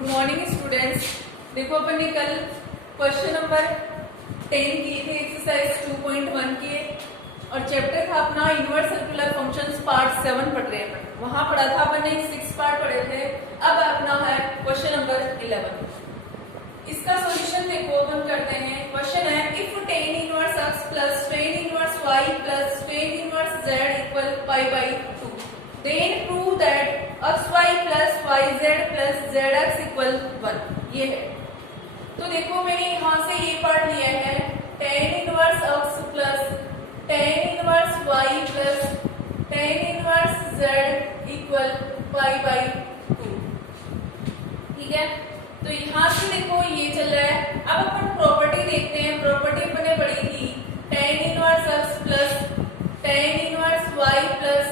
Good morning students. देखो अपन ने कल क्वेश्चन नंबर 10 किए थे, एक्सरसाइज 2.1 किए और चैप्टर था अपना इनवर्स सर्कुलर फंक्शंस पार्ट 7 पढ़ रहे हैं। वहां पढ़ा था अपन ने 6 पार्ट पढ़े थे। अब अपना है क्वेश्चन नंबर 11। इसका सॉल्यूशन देखो अपन करते हैं। क्वेश्चन है if tan inverse x plus tan inverse y plus tan inverse z equal pi by 2 then prove that xy plus yz plus zx equal 1। ये है। तो देखो मैंने यहाँ से ये पार्ट लिया है tan inverse x plus tan inverse y plus tan inverse z equal pi by 2। ठीक है, तो यहाँ से देखो ये चल रहा है। अब अपन प्रॉपर्टी देखते हैं। प्रॉपर्टी अपने पढ़ी थी tan inverse x plus tan inverse y plus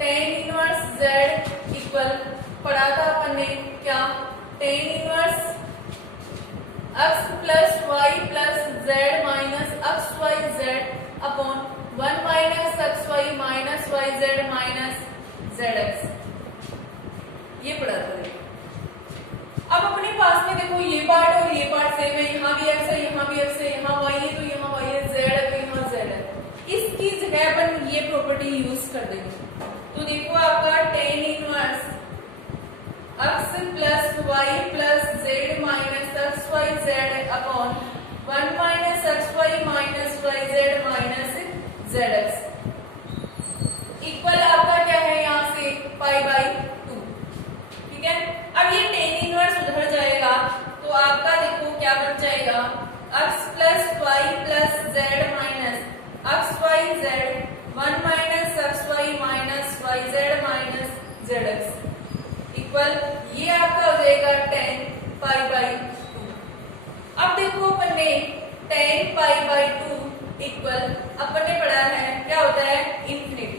tan inverse z equal पढ़ा था अपन ने क्या tan inverse x plus y plus z minus xy z upon 1 minus xy minus yz minus zx। ये पढ़ा था। अब अपने पास में देखो ये पार्ट और ये पार्ट सेम है। यहाँ भी x है, यहाँ भी x है, यहाँ y है तो यहाँ y है, z है तो यहाँ z है। इसकी जगह अपन ये प्रॉपर्टी यूज कर देंगे। तो देखो आपका tan inverse x plus y plus z minus xy z upon 1 minus xy minus yz minus zx equal आपका क्या है यहाँ से पाई बाई 2। ठीक है, अब ये tan इनवर्स उधर जाएगा तो आपका देखो क्या बन जाएगा x plus y plus z minus xy z 1 minus xy minus yz minus zx equal ये आपका हो जाएगा tan पाई बाई 2। अब देखो अपन ने tan पाई बाई 2 इक्वल अपन ने पढ़ा है क्या होता है इन्फिनिटी,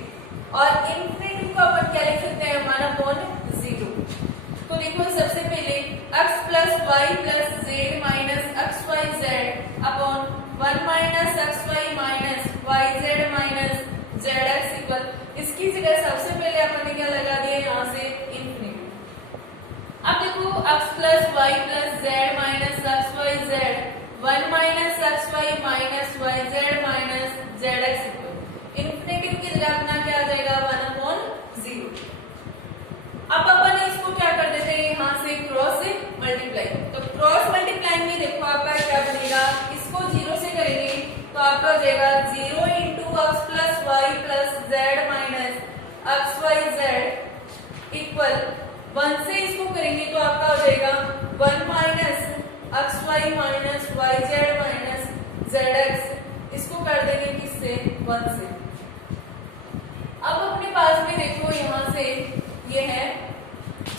और इन्फिनिटी को अपन क्या लिख सकते हैं 1/0। तो देखो सबसे पहले x plus y plus z minus xy z upon 1 minus xy minus yz minus zx equal इसकी जगह सबसे पहले अपन ने क्या लगा दिया यहाँ से इन्फिनिटी। अब देखो x plus y plus z minus xy z 1 minus xy minus yz minus zx equal infinity की जगह अपना क्या आ जाएगा 1/0। अब अपन इसको क्या कर देते हैं यहाँ से क्रॉस से मल्टीप्लाई। तो क्रॉस मल्टीप्लाई में देखो आपका क्या बनेगा, इसको 0 से करेंगे तो आपका हो जाएगा 0 into x plus y plus z minus xy z equal 1 से इसको करेंगे तो आपका हो जाएगा 1 minus xy minus yz minus zx। इसको कर देंगे किससे 1 से। अब अपने पास में देखो यहाँ से ये है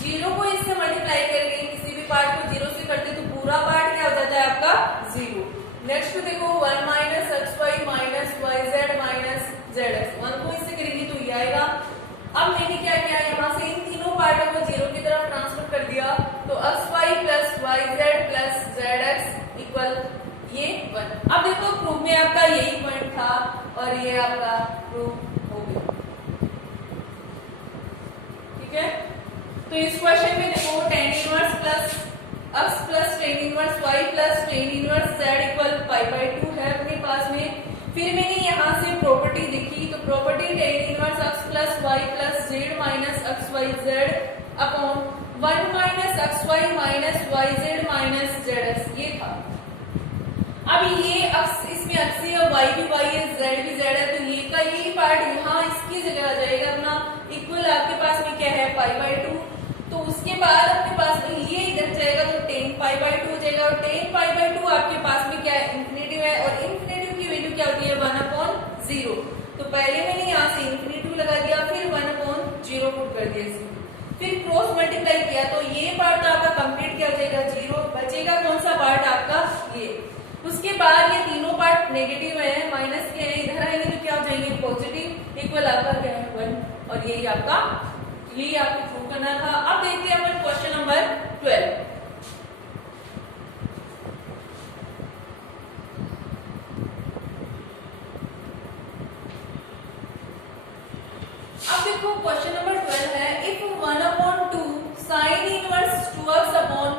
0 को इससे मल्टीप्लाई करेंगे, किसी भी पार्ट को 0 से करते तो पूरा पार्ट क्या हो जाता है आपका 0। नेक्स्ट देखो 1 minus xy minus yz minus zx 1 को इससे करेंगे तो ये आएगा। अब मैंने क्या किया यहाँ से इन तीनों पार्टों को 0 की तरफ ट्रांसफर कर दिया तो xy plus yz plus zx equal ये 1। अब देखो प्रूफ में आपका यही पॉइंट था और ये आपका प्रूफ हो गया। ठीक है, तो इस क्वेश्चन में देखो tan inverse plus x plus tan inverse y plus tan inverse z equal pi by 2 है अपने पास में। फिर मैंने यहाँ से प्रॉपर्टी देखी तो property tan inverse x plus y plus z minus xy z upon 1 minus xy minus yz minus zx ये था। अब ये x इसमें x है, y भी y है, z भी z है, तो ये का यही पार्ट यहाँ इसकी जगह आ जाएगा अपना इक्वल आपके पास में क्या है पाई बाई 2। तो उसके बाद अपने पास में ये इधर जाएगा तो tan पाई बाई 2 हो जाएगा और tan पाई बाई 2 आपके पास में क्या है इन्फिनिटी है और इन्फिनिटी की वैल्यू क्या होती है 1/0। तो पहले मैंने यहाँ से इन्फिनिटी लगा दिया फिर 1/0 पुट कर दिया इसमें, फिर क्रॉस मल्टीप्लाई किया तो ये पार्ट आपका कंप्लीट क्या हो जाएगा 0। बचेगा कौन सा पार्ट आपका ये। उसके बाद ये तीनों पार्ट नेगेटिव है माइनस के हैं, इधर आएंगे तो क्या हो जाएंगे पॉजिटिव इक्वल आपका क्या है 1 और यही आपको प्रूव करना था। अब देखते हैं अपन क्वेश्चन नंबर 12। अब देखो क्वेश्चन नंबर 12 है if 1/2 sin inverse 2x upon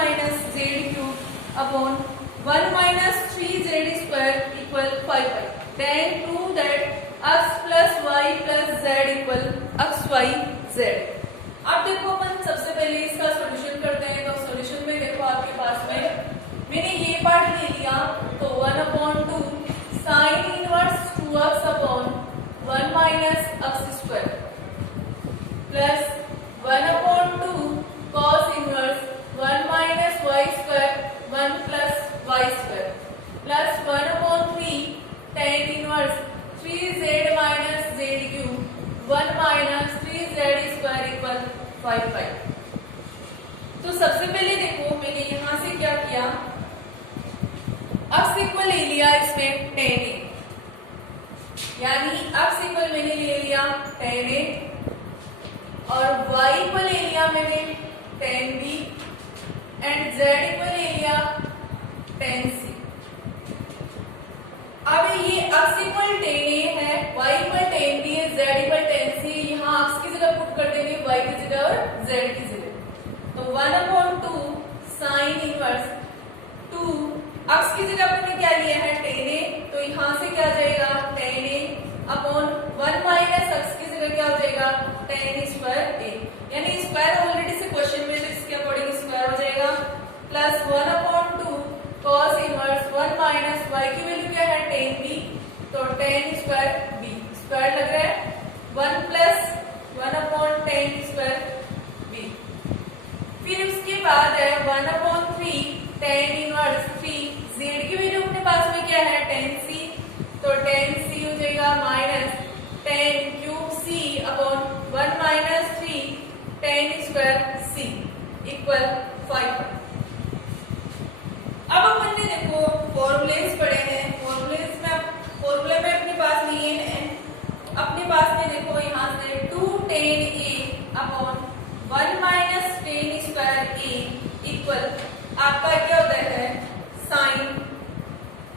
minus z cube upon 1 minus 3z square equal 5y। Then prove that x plus y plus z equal x y z. अब देखो अपन सबसे पहले इसका सॉल्यूशन करते हैं। तो सॉल्यूशन में देखो आपके पास में मैंने ये पार्ट ले लिया तो 1/2 sine inverse 2x upon 1 minus x square plus 1/2 cos inverse 1 minus y square 1 plus y square plus 1/3 tan inverse 3z minus z cube 1 minus 3z square equal 5y। तो सबसे पहले देखो मैंने यहां से क्या किया, x इक्वल ले लिया इसमें tan a, यानी x इक्वल मैंने ले लिया tan a और y इक्वल ले लिया मैंने tan b and z equal ले लिया tan c। अब ये x इक्वल tan a है, y इक्वल tan b है, z इक्वल tan c। यहाँ x की जगह पुट कर देंगे y की जगह और z की जगह। तो 1/2 साइन इनवर्स 2 x की जगह हमने क्या लिया है tan a, तो यहाँ से क्या आ जाएगा tan a upon 1 minus x की जगह क्या हो जाएगा tan स्क्वायर a, यानी स्क्वायर ऑलरेडी से क्वेश्चन में तो इसके अकॉर्डिंग स्क्वायर हो जाएगा plus 1/2 cos inverse 1 minus y की वैल्यू क्या है tan b, तो tan स्क्वायर b स्क्वायर लग रहा है 1 प्लस 1/tan स्क्वायर b। फिर उसके बाद है 1/3 tan इनवर्स 3 z की वैल्यू अपने पास में क्या है tan c, तो tan c हो जाएगा minus tan cube c upon 1 minus 3 tan square c equal 5। अब अपन ने देखो फॉर्मूलेस पढ़े हैं, फॉर्मूले में अपने पास में ये है, अपने पास में देखो यहाँ से 2 tan a upon 1 minus tan square a equal आपका क्या होता है साइन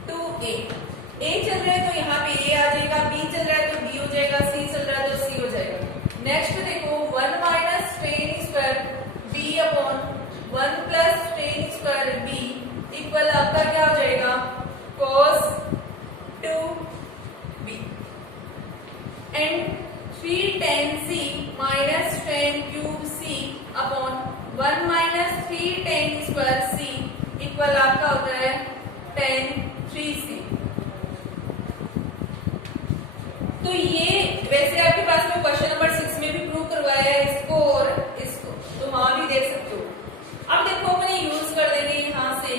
2a। a चल रहा है तो यहाँ पे a आ जाएगा, b चल रहा है तो b हो जाएगा, c चल रहा है तो c हो जाएगा। नेक्स्ट देखो 1 minus tan square b upon 1 plus tan square b equal आपका क्या हो जाएगा cos 2b and 3 tan c minus tan cube c upon 1 minus 3 tan square c equal आपका होता है tan 3c। तो ये वैसे आपके पास में क्वेश्चन नंबर 6 में भी प्रूव करवाया है इसको और इसको, तो वहां भी देख सकते हो। अब देखो अपने यूज कर देंगे यहां से,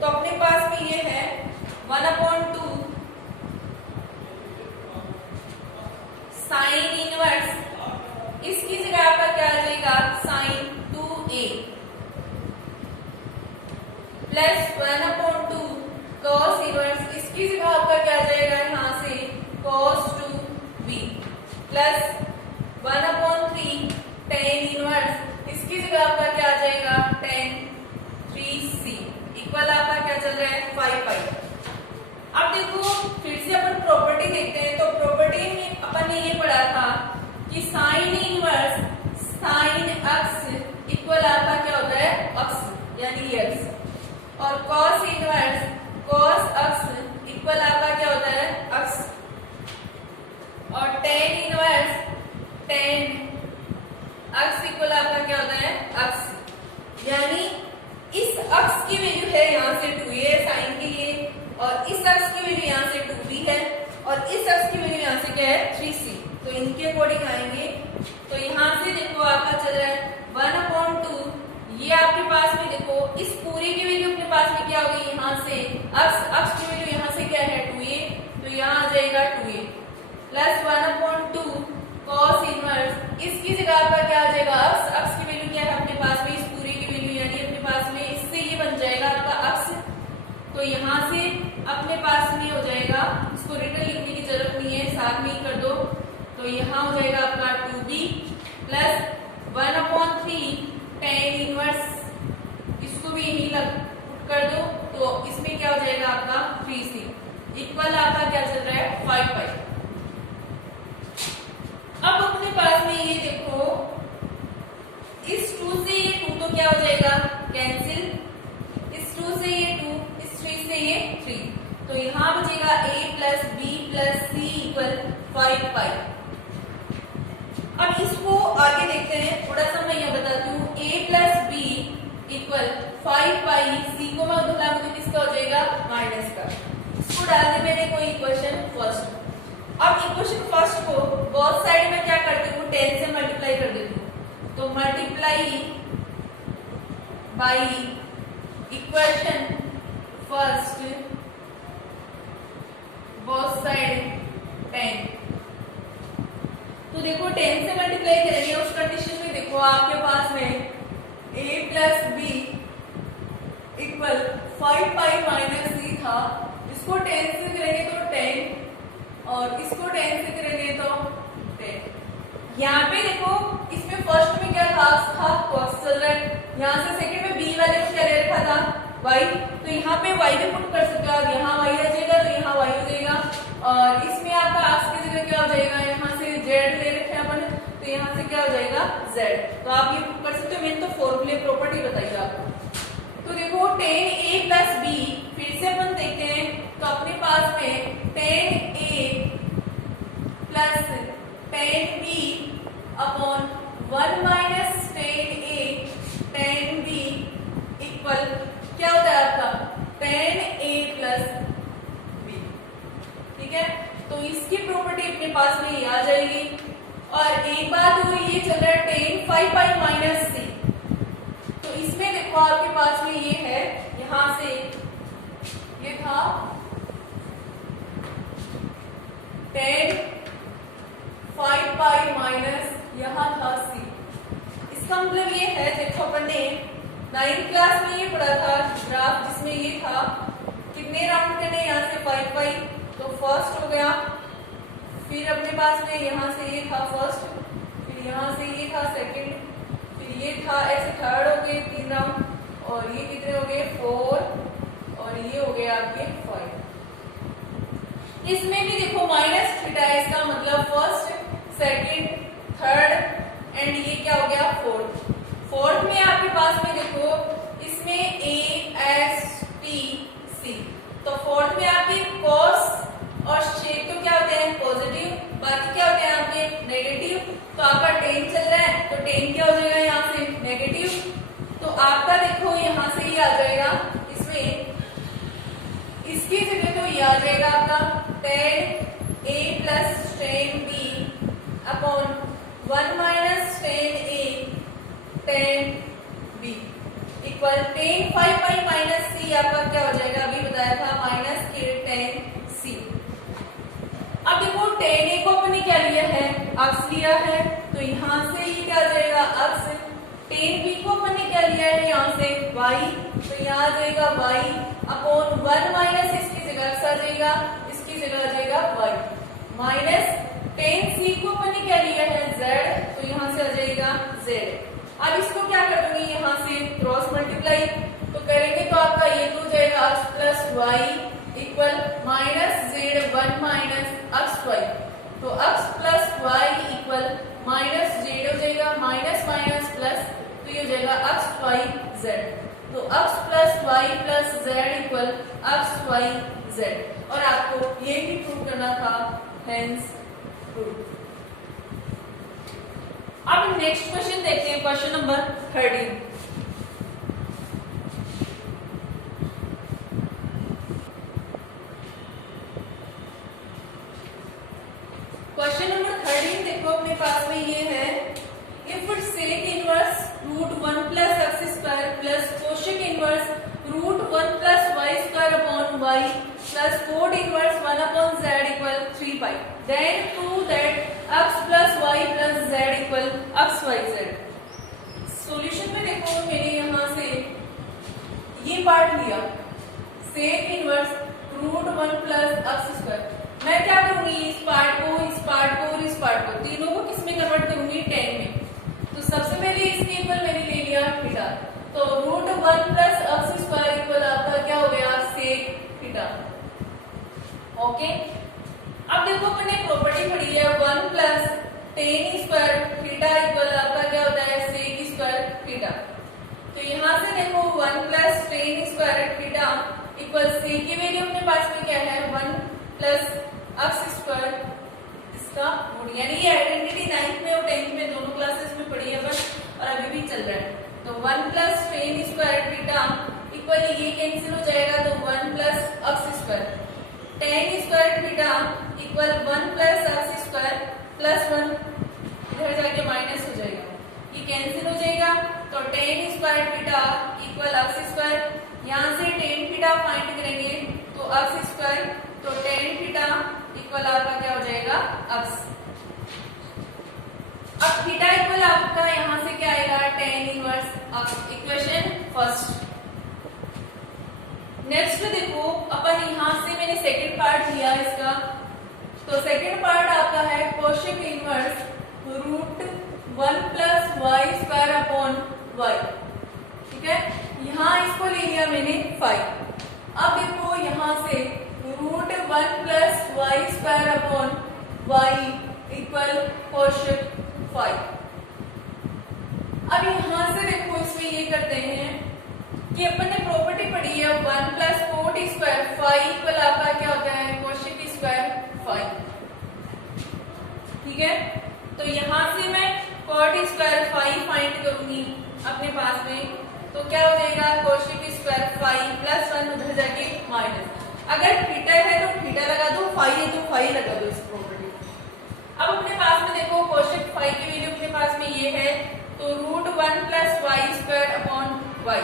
तो अपने पास में ये है 1/2 साइन इनवर्स, इसकी जगह आपका क्या आ जाएगा sign 2a plus 1/2 cos inverse, इसकी जगह आपका क्या आ जाएगा यहाँ से cos 2b plus 1/3 tan inverse, इसकी जगह आपका क्या आ जाएगा tan 3c इक्वल आपका क्या चल रहा है 5y। अब देखो फिर से अपन प्रॉपर्टी देखते हैं। तो प्रॉपर्टी में अपन ने ये पढ़ा था कि sine inverse sine x equal आपका क्या होता है x यानी x और cos inverse cos x equal आपका क्या होता है x और tan inverse tan x equal आपका क्या होता है x, यानी इस x की वैल्यू है यहाँ से 2a साइन के लिए और इस x की वैल्यू यहाँ से 2b है और इस x की वैल्यू यहाँ से क्या है 3c, तो इनके अकॉर्डिंग आएंगे। तो यहाँ से देखो आपका चल रहा है 1/2, ये आपके पास में देखो इस पूरे की वैल्यू अपने पास में क्या होगी यहाँ से x की वैल्यू यहाँ से क्या है 2a, तो यहाँ आ जाएगा 2a प्लस 1/2 cos इनवर्स, इसकी जगह आपका क्या आ जाएगा x की वैल्यू क्या है अपने पास में इस पूरे की वैल्यू, यानी अपने पास में इससे ये बन जाएगा आपका x, तो यहाँ से अपने पास में हो जाएगा, इसको रिटर्न लिखने की जरूरत नहीं है साथ में ही कर दो, तो यहाँ हो जाएगा आपका 2b प्लस 1/3 tan इनवर्स, इसको भी यही कर दो, तो इसमें क्या हो जाएगा आपका 3c इक्वल आपका क्या चल रहा है 5y। अब अपने पास में ये देखो इस 2 से ये 2 तो क्या हो जाएगा कैंसिल, 2 से ये 2, इस 3 से ये 3, तो यहाँ बचेगा a plus b plus c equal 5 pi. अब इसको आगे देखते हैं, थोड़ा सा मैं यह बताती हूँ। a प्लस बी इक्वल 5 पाई, सी को मैं उधर लाऊंगी तो किसका हो जाएगा माइनस का। इसको डाल दी मैंने कोई इक्वेशन फर्स्ट। अब इक्वेशन फर्स्ट को बोथ साइड में क्या करती हूँ 10 से मल्टीप्लाई कर देती हूँ, तो multiply by equation first both side 10। तो देखो 10 से मल्टीप्लाई करेंगे, उस कंडीशन में देखो आपके पास में a plus b equal 5 pi minus c था। इसको 10 से करेंगे तो 10 और इसको 10 से करेंगे तो 10। यहाँ पे देखो इसमें फर्स्ट में क्या था cos चल रहा है, यहाँ से सेकंड में b वाले में क्या ले रखा था y, तो यहाँ पे y भी पुट कर सकते हो आप, यहाँ y आ जाएगा तो यहाँ y हो जाएगा, और इसमें आपका x की जगह क्या हो जाएगा, यहाँ से z ले रखे हैं अपन, तो यहाँ से क्या हो जाएगा z। तो आप ये पुट कर सकते हो, मैंने तो फॉर्मूले प्रॉपर्टी बताई आपको। तो देखो 10a प्लस b, फिर से अपन देखते हैं, तो अपने पास में 10a plus 10b upon 1 minus 10a 10b equal क्या होता है आपका 10a प्लस b। ठीक है, तो इसकी प्रॉपर्टी अपने पास में ये आ जाएगी। और एक बात और ये चल रहा है 10 5 पाई माइनस सी, तो इसमें देखो आपके पास में ये है, यहां से ये था 10 5 पाई माइनस यहाँ था सी। इसका मतलब ये है, देखो अपन ने 9th क्लास में ये पढ़ा था ग्राफ, जिसमें ये था कितने राउंड करने, यहाँ से 5 पाई, तो फर्स्ट हो गया, फिर अपने पास में यहाँ से ये था फर्स्ट, फिर यहाँ से ये था सेकंड, फिर ये था, ऐसे थर्ड हो गए 3 राउंड, और ये कितने हो गए 4, और ये हो गए आपके 5। इसमें भी देखो माइनस थीटा है, इसका मतलब फर्स्ट सेकंड थर्ड एंड ये क्या हो गया फोर्थ। फोर्थ में आपके पास में देखो इसमें a s t c, तो फोर्थ में आपके cos और sec तो क्या होते हैं पॉजिटिव, बाकी क्या होते हैं आपके नेगेटिव। तो आपका 10 चल रहा है तो 10 क्या हो जाएगा यहाँ से नेगेटिव, तो आपका देखो यहाँ से ये आ जाएगा, इसमें इसकी जगह तो ये आ जाएगा आपका 10a plus 10b upon 1 minus 10a 10b equal 10 5 pi minus c, आपका क्या हो जाएगा अभी बताया था माइनस के 10c। अब देखो 10a को अपने क्या लिया है अक्स लिया है, तो यहाँ से ये क्या आ जाएगा अक्स। 10b को अपने क्या लिया है यहाँ से y, तो यहाँ आ जाएगा y अपॉन 1 माइनस इसकी जगह x आ जाएगा, इसकी जगह आ जाएगा y माइनस 10c को अपने क्या लिया है z, तो यहाँ से आ जाएगा z। अब इसको क्या कर दूंगी यहाँ से क्रॉस मल्टीप्लाई, तो करेंगे तो आपका ये तो हो जाएगा x plus y equal minus z 1 minus x y, तो x plus y equal minus z हो जाएगा माइनस माइनस प्लस, तो ये हो जाएगा x वाई जेड, तो x plus y plus z equal x y z. और आपको ये भी प्रूव करना था, हेंस प्रूव। अब नेक्स्ट क्वेश्चन देखते हैं, क्वेश्चन नंबर 13। क्वेश्चन नंबर 13 देखो अपने पास में ये है, if sec inverse root 1 plus x square plus cosec inverse root 1 plus y square upon y plus cot inverse 1 upon z equal 3 pi, then prove that x plus y plus z equal x y z. Solution में देखो मैंने यहाँ से ये part लिया, sec inverse root 1 plus x square, मैं क्या करूंगी इस पार्ट को इस पार्ट को और इस पार्ट को तीनों को किस में कन्वर्ट करूंगी 10 में। तो सबसे पहले इसके इक्वल मैंने ले लिया थीटा, तो root 1 plus x square equal आपका क्या हो गया सेक थीटा। ओके, अब देखो मैंने प्रॉपर्टी पढ़ी है 1 plus tan square theta equal आपका क्या होता है सेक स्क्वायर थीटा। तो यहाँ से देखो 1 plus tan square theta equal c की वैल्यू अपने पास में क्या है 1 प्लस एक्स स्क्वायर इसका मोड, यानी ये आइडेंटिटी 9th में और 10th में दोनों क्लासेस में पढ़ी है बस और अभी भी चल रहा है। तो 1 plus tan square theta equal ये कैंसिल हो जाएगा तो 1 plus x square, ten square theta equal 1 plus x square plus 1 इधर जाके माइनस हो जाएगा, ये कैंसिल हो जाएगा तो ten square theta equal x square, यहाँ से टेन थीटा फाइंड करेंगे तो एक्स स्क्वायर, तो टेन थीटा इक्वल आपका क्या हो जाएगा एक्स। अब थीटा इक्वल आपका यहाँ से क्या आएगा tan inverse x, equation first. Next देखो अपन यहाँ से मैंने सेकंड पार्ट लिया इसका, तो सेकंड पार्ट आपका है cosec inverse root 1 plus y square upon y, ठीक है, यहाँ इसको ले लिया मैंने 5। अब देखो यहाँ से root 1 plus y square upon y equal cosec 5। अब यहाँ से देखो इसमें ये करते हैं कि अपन ने प्रॉपर्टी पढ़ी है 1 प्लस कोट स्क्वायर 5 इक्वल आपका क्या होता है कोशेक स्क्वायर 5, ठीक है। तो यहाँ से मैं कॉट स्क्वायर 5 फाइंड करूंगी अपने पास में, तो क्या हो जाएगा कोशेक स्क्वायर 5 प्लस 1 उधर जाके माइनस, अगर थीटा है तो थीटा लगा दो, फाई है तो फाई लगा दो इस प्रॉपर्टी। अब अपने पास में देखो कोशेक 5 की वैल्यू अपने पास में ये है तो root 1 plus y square upon y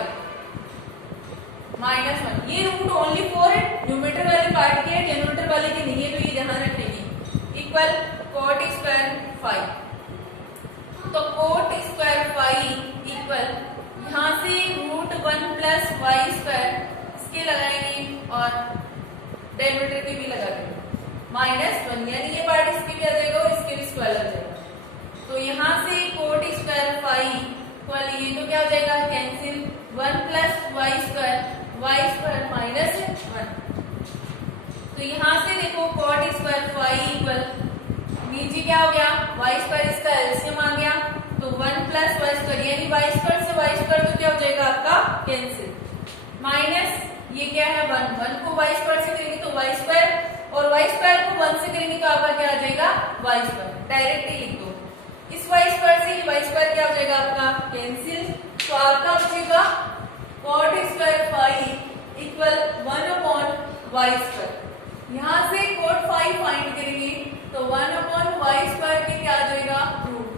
minus 1, ये रूट ओनली फॉर न्यूमरेटर वाले पार्ट की है, डिनोमिनेटर वाले की नहीं है, तो ये ध्यान रखेंगे इक्वल कोट स्क्वायर 5, तो कोट स्क्वायर 5 इक्वल यहाँ से रूट 1 प्लस वाई स्क्वायर इसके लगाएंगे और डेरिवेटिव की भी लगा देंगे माइनस 1, यानी ये पार्ट इसके भी आ जाएगा और इसके भी स्क्वायर आ जाएगा। तो यहाँ से कोट स्क्वायर 5 इक्वल ये तो क्या हो जाएगा cancel 1 plus y square minus 1। तो यहाँ से देखो कोट स्क्वायर 5 इक्वल नीचे क्या हो गया वाई स्क्वायर, इसका एलसीएम आ गया तो 1 प्लस वाई स्क्वायर, यानी वाई स्क्वायर से वाई स्क्वायर तो क्या हो जाएगा आपका कैंसिल, माइनस ये क्या है 1 को वाई स्क्वायर से करेंगे तो वाई स्क्वायर और वाई स्क्वायर को 1 से करेंगे तो आपका क्या आ जाएगा वाई स्क्वायर, डायरेक्टली लिख दो, इस वाई स्क्वायर से ये वाई स्क्वायर क्या हो जाएगा आपका कैंसिल, तो आपका बचेगा cot square 5 equal 1 upon y square, यहाँ से कॉट 5 फाइंड करेंगे तो 1 अपॉन वाई स्क्वायर के क्या आ जाएगा रूट,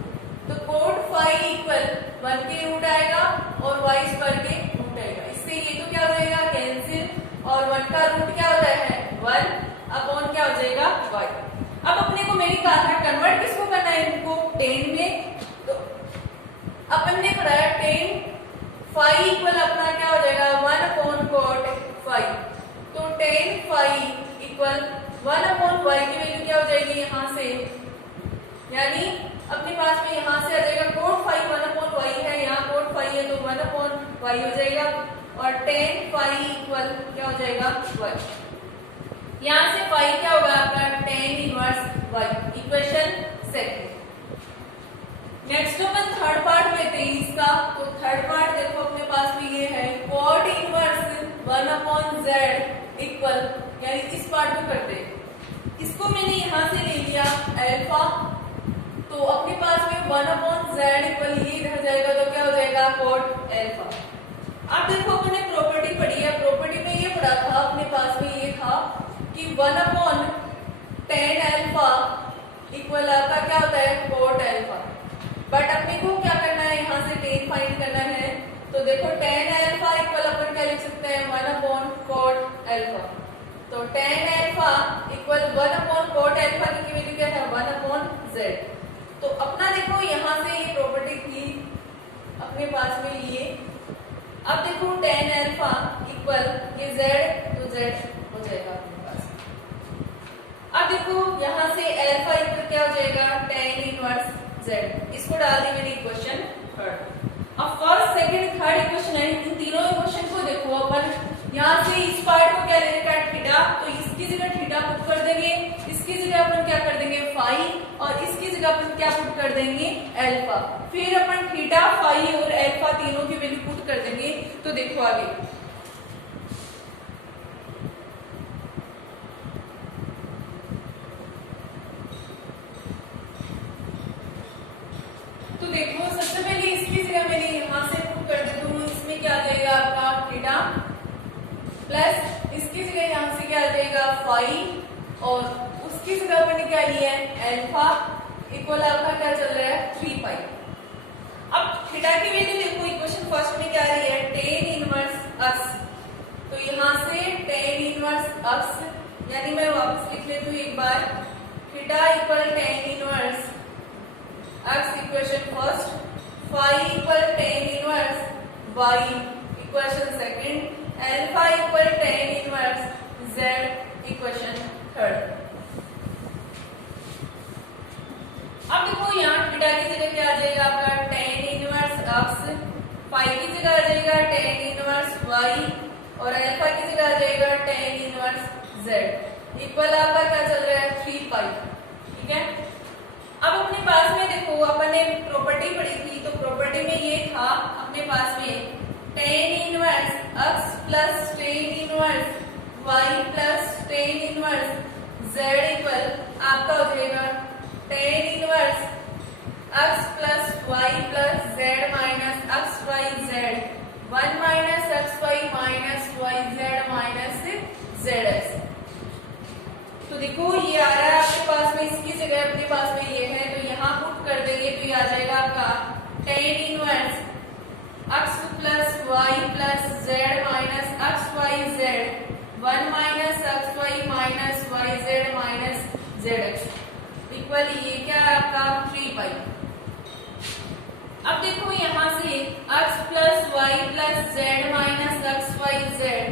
तो कोट 5 इक्वल 1 के रूट आएगा और वाई स्क्वायर के रूट आएगा, इससे ये तो क्या हो जाएगा कैंसिल और 1 का रूट क्या होता है 1 अपॉन क्या हो जाएगा y। अब अपने को मैंने कहा था कन्वर्ट किसको करना है इनको 10 में, तो अपन ने पढ़ाया 10 5 इक्वल अपना क्या हो जाएगा 1 अपॉन कोट 5, तो 10 5 इक्वल 1 अपॉन y की वैल्यू क्या हो जाएगी यहाँ से, यानी अपने पास में यहाँ से आ जाएगा कोट 5 1 अपॉन y है, यहाँ कोट 5 है तो 1 अपॉन y हो जाएगा और 10 5 इक्वल क्या हो जाएगा y, यहाँ से 5 क्या होगा आपका 10 inverse y, equation second. Next अपन थर्ड पार्ट लेते हैं इसका, तो थर्ड पार्ट देखो अपने पास में ये है cot inverse 1 upon z equal, यानी इस पार्ट को करते हैं, इसको मैंने यहाँ से ले लिया अल्फा, तो अपने पास में 1 अपॉन z इक्वल ये इधर जाएगा तो क्या हो जाएगा कॉट अल्फा। अब देखो अपने प्रॉपर्टी पढ़ी है, प्रॉपर्टी में ये पढ़ा था अपने पास में ये था कि 1 अपॉन टेन अल्फा इक्वल आपका क्या होता है कॉट अल्फा, बट अपने को क्या करना है यहाँ से टेन फाइंड करना है, तो देखो टेन अल्फा इक्वल अपन क्या लिख सकते हैं 1 अपॉन कॉट अल्फा, तो tan alpha equal 1 upon cot alpha की वैल्यू क्या है 1 अपॉन z। तो अपना देखो यहाँ से ये प्रॉपर्टी थी अपने पास में ये, अब देखो टेन अल्फा इक्वल ये z, तो z हो जाएगा अपने पास। अब देखो यहाँ से अल्फा इक्वल क्या हो जाएगा टेन इनवर्स z, इसको डाल दी मैंने इक्वेशन थर्ड। अब फर्स्ट सेकंड थर्ड इक्वेशन है, इन तीनों इक्वेशन को देखो अपन यहाँ से इस पार्ट को क्या ले लेंगे थीटा, तो इसकी जगह थीटा पुट कर देंगे, इसकी जगह अपन क्या कर देंगे फाई और इसकी जगह अपन क्या पुट कर देंगे, अल्फा। फिर अपन थीटा, फाई और अल्फा तीनों की वैल्यू पुट कर देंगे। तो देखो आगे, तो देखो सबसे पहले इसकी जगह मैंने यहां से पुट कर देती हूँ। इसमें क्या आ जाएगा आपका थीटा प्लस इसकी जगह यहां से क्या आ जाएगा फाई, और उसकी जगह मैंने क्या लिया है अल्फा इक्वल आपका क्या चल रहा है 3 पाई। अब थीटा की वैल्यू देखो, इक्वेशन फर्स्ट में क्या आ रही है tan इनवर्स अक्स, तो यहां से tan इनवर्स अक्स, यानी मैं वापस लिख लेती हूँ एक बार, theta equal tan inverse x equation first, phi equal tan inverse y equation second, alpha equal tan inverse z equation third. अब देखो यहाँ थीटा की जगह क्या आ जाएगा आपका tan इनवर्स अक्स, फाई की जगह आ जाएगा tan इनवर्स वाई, और अल्फा की जगह आ जाएगा tan इनवर्स z इक्वल आपका क्या चल रहा है 3 पाई। ठीक है, अब अपने पास में देखो अपन ने प्रॉपर्टी पढ़ी थी, तो प्रॉपर्टी में ये था अपने पास में tan inverse x plus tan inverse y plus tan inverse z equal आपका हो जाएगा tan inverse x plus y plus z minus x y z, 1 minus x y minus y z minus z x. तो देखो ये आ रहा है आपके पास में, इसकी जगह अपने पास में ये है, तो यहाँ पुट कर देंगे तो ये आ जाएगा आपका tan inverse x plus y plus z minus x y z, 1 minus x y minus y z minus z x equal ये क्या है आपका 3 पाई। अब देखो यहाँ से x plus y plus z minus x y z,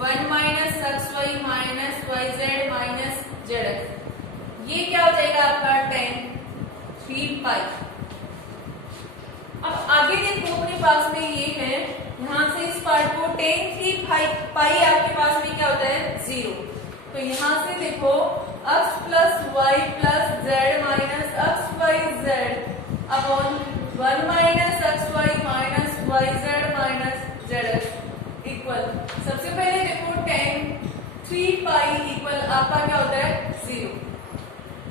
1 minus x y minus y z minus z x, ये क्या हो जाएगा आपका tan 3 पाई। अब आगे देखो अपने पास में ये है, यहाँ से इस पार्ट को tan 3 पाई आपके पास में क्या होता है 0, तो यहाँ से देखो x plus y plus z minus x y z upon 1 minus x y minus y z minus z x equal, सबसे पहले देखो tan 3 पाई इक्वल आपका क्या होता है 0,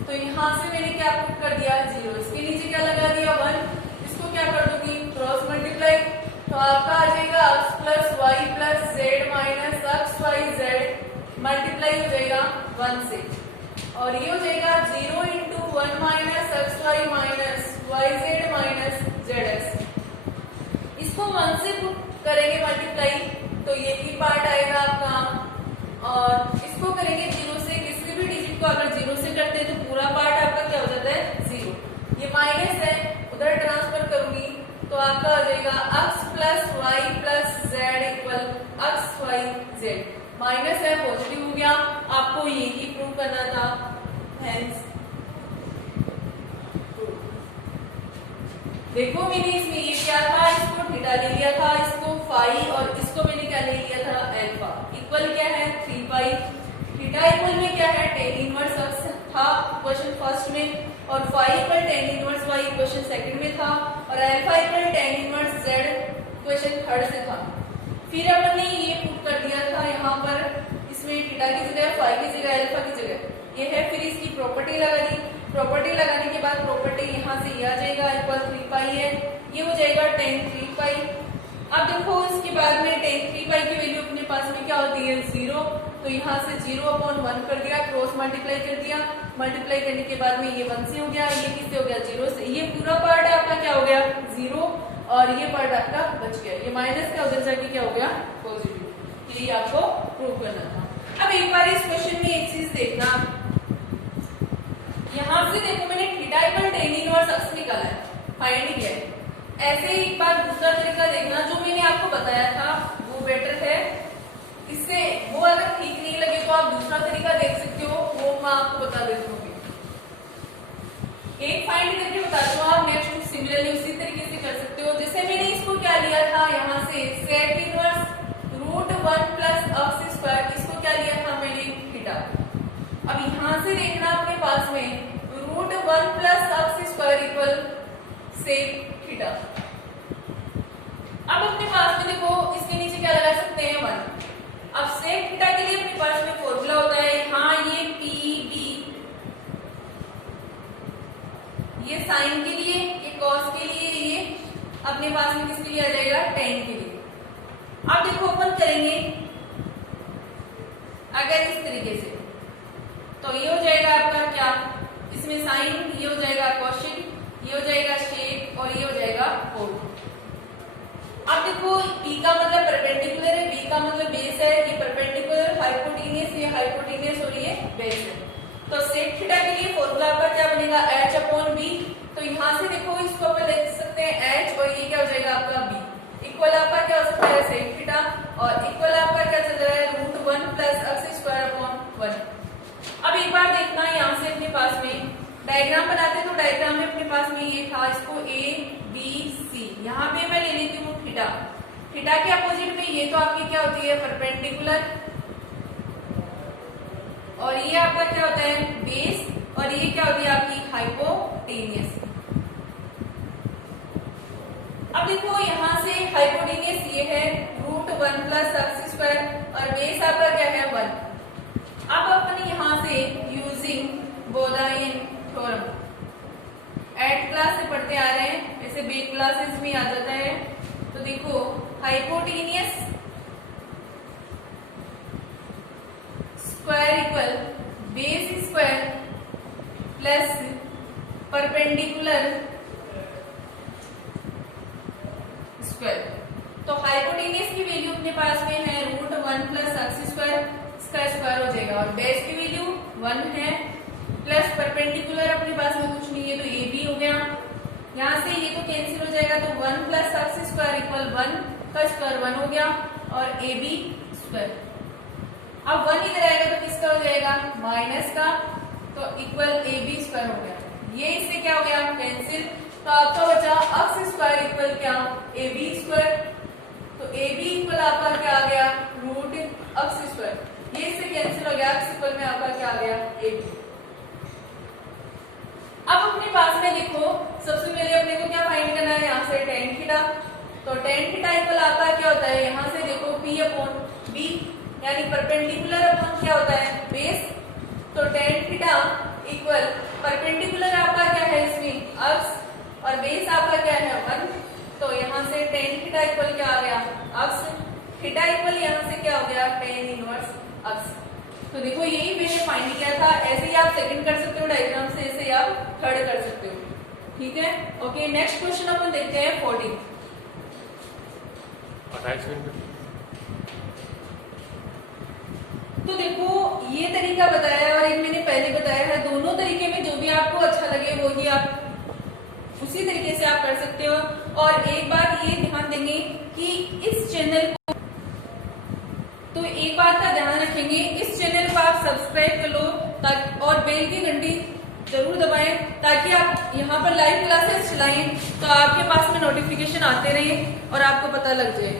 तो यहाँ से मैंने क्या पुट कर दिया 0, इसके नीचे क्या लगा दिया 1, इसको क्या कर दूंगी क्रॉस मल्टीप्लाई, तो आपका आ जाएगा x plus y plus z minus x y z multiply हो जाएगा 1 से, और ये हो जाएगा 0 into 1 minus x y minus y z minus z x. इसको 1 से पुट करेंगे मल्टीप्लाई, तो ये भी पार्ट आएगा आपका, और इसको करेंगे 0 से, किसी भी डिजिट को अगर 0 से करते हैं तो पूरा पार्ट आपका क्या हो जाता है 0, ये माइनस है उधर ट्रांसफर करूंगी तो आपका हो जाएगा x plus y plus z equal x y z, minus है पॉजिटिव हो गया, आपको यही प्रूव करना था, हेंस देखो मैंने इसमें ये क्या था, इसको थीटा ले लिया था, इसको फाई, और इसको मैंने क्या ले लिया था अल्फा, इक्वल क्या है 3 पाई। थीटा इक्वल में क्या है tan इनवर्स x था क्वेश्चन फर्स्ट में, और phi equal tan inverse y question second में था, और alpha equal tan inverse z question third से था। फिर अपन ने ये पुट कर दिया था यहाँ पर, इसमें थीटा की जगह फाई की जगह अल्फा की जगह ये है, फिर इसकी प्रॉपर्टी लगा दी, प्रॉपर्टी लगाने के बाद प्रॉपर्टी यहाँ से ये आ जाएगा इक्वल 3 पाई है, ये हो जाएगा tan 3 पाई। अब देखो इसके बाद में tan 3 पाई की वैल्यू अपने पास में क्या होती है 0, तो यहाँ से 0/1 कर दिया, क्रॉस मल्टीप्लाई कर दिया, मल्टीप्लाई करने के बाद में ये 1 से हो गया, ये किससे हो गया 0 से, ये पूरा पार्ट आपका क्या हो गया 0, और ये पार्ट आपका बच गया, ये माइनस का उधर जाके क्या हो गया पॉजिटिव, ये आपको प्रूव करना था। अब एक बार इस क्वेश्चन में एक चीज देखना, यहाँ से देखो मैंने theta equal tan inverse x निकाला है, फाइंड किया है, ऐसे ही एक बार दूसरा तरीका देखना, जो मैंने आपको बताया था वो बेटर है, इससे वो अगर ठीक नहीं लगे तो आप दूसरा तरीका देख सकते हो, वो मैं आपको बता देती हूँ। एक फाइंड करके बताती हूँ, आप नेक्स्ट सिमिलरली उसी तरीके से कर सकते हो। जैसे मैंने इसको क्या लिया था, यहाँ से sec inverse √1 plus x square, इसको क्या लिया था मैंने थीटा। अब यहाँ से देखना अपने पास में √1 plus x square equal sec theta. अब अपने पास में देखो इसके नीचे क्या लगा सकते हैं 1। अब सेक थीटा के लिए अपने पास में फॉर्मूला होता है, हाँ ये पी बी, ये साइन के लिए, ये कॉस के लिए, ये अपने पास में किसके लिए आ जाएगा, टेन के लिए। अब देखो अपन करेंगे अगर इस तरीके से, तो ये हो जाएगा आपका क्या, इसमें साइन, ये हो जाएगा कॉशिक, ये हो जाएगा शेक और ये हो जाएगा कोड। अब देखो E का मतलब परपेंडिकुलर है, B का मतलब बेस है, ये परपेंडिकुलर, हाइपोटेनियस, ये हाइपोटेनियस और ये बेस है। तो सेक थीटा के लिए फॉर्मूला आपका क्या बनेगा, h अपॉन b। तो यहाँ से देखो इसको अपन लिख सकते हैं h और ये क्या हो जाएगा आपका b। इक्वल आपका क्या हो सकता है सेक थीटा, और इक्वल आपका क्या चल रहा है √1 प्लस x स्क्वायर अपॉन 1। अब एक बार देखना यहाँ से अपने पास में डायग्राम बनाते, तो डायग्राम में अपने पास में ये था, इसको a b c, यहाँ पे मैं ले लेती हूँ थीटा। थीटा के अपोजिट में ये तो आपकी क्या होती है परपेंडिकुलर, और ये आपका क्या होता है बेस, और ये क्या होती है आपकी हाइपोटेनियस। अब देखो यहाँ से हाइपोटेनियस ये है √1 प्लस x स्क्वायर, और बेस आपका क्या है 1। अब अपन यहाँ से यूजिंग बोलाइन थ्योरम 8th क्लास से पढ़ते आ रहे हैं, ऐसे बेस क्लासेस में आ जाता है। तो देखो hypotenuse square equal base square plus perpendicular square. तो हाइपोटेनियस की वैल्यू अपने पास में है √1 प्लस x स्क्वायर, इसका स्क्वायर हो जाएगा, और बेस की वैल्यू 1 है, प्लस परपेंडिकुलर अपने पास में कुछ नहीं है तो ए बी हो गया। यहाँ से ये तो कैंसिल हो जाएगा, तो 1 प्लस x स्क्वायर इक्वल 1 का स्क्वायर 1 हो गया, और ए बी स्क्वायर। अब 1 इधर आएगा तो किसका हो जाएगा माइनस का, तो इक्वल ए बी स्क्वायर हो गया। ये इससे क्या हो गया कैंसिल, तो आपका बचा x स्क्वायर इक्वल क्या ए बी स्क्वायर। तो ए बी इक्वल आपका क्या आ गया √x स्क्वायर, ये इससे कैंसिल हो गया, x इक्वल में आपका क्या आ गया ए बी। अब अपने पास में देखो सबसे पहले अपने को क्या फाइंड करना है, यहाँ से tan थीटा। तो tan थीटा इक्वल आपका क्या होता है, यहाँ से देखो p अपॉन b, यानी परपेंडिकुलर अपॉन क्या होता है बेस। तो tan थीटा इक्वल परपेंडिकुलर आपका क्या है इसमें x, और बेस आपका क्या है 1। तो यहाँ से tan थीटा इक्वल क्या आ गया x, थीटा इक्वल यहाँ से क्या हो गया tan इनवर्स x। तो देखो यही मैंने फाइंड किया था, ऐसे ही आप सेकंड कर सकते हो डायग्राम से, ऐसे ही आप थर्ड कर सकते हो, ठीक है। ओके नेक्स्ट क्वेश्चन अपन देखते हैं 14। तो देखो ये तरीका बताया और एक मैंने पहले बताया है, दोनों तरीके में जो भी आपको अच्छा लगे वो ही आप उसी तरीके से आप कर सकते हो। और एक बात ये ध्यान देंगे कि इस चैनल को, तो एक बात का ध्यान रखेंगे, इस चैनल को आप सब्सक्राइब कर लो और बेल की घंटी जरूर दबाएं, ताकि आप यहाँ पर लाइव क्लासेस चलाएं तो आपके पास में नोटिफिकेशन आते रहे और आपको पता लग जाए।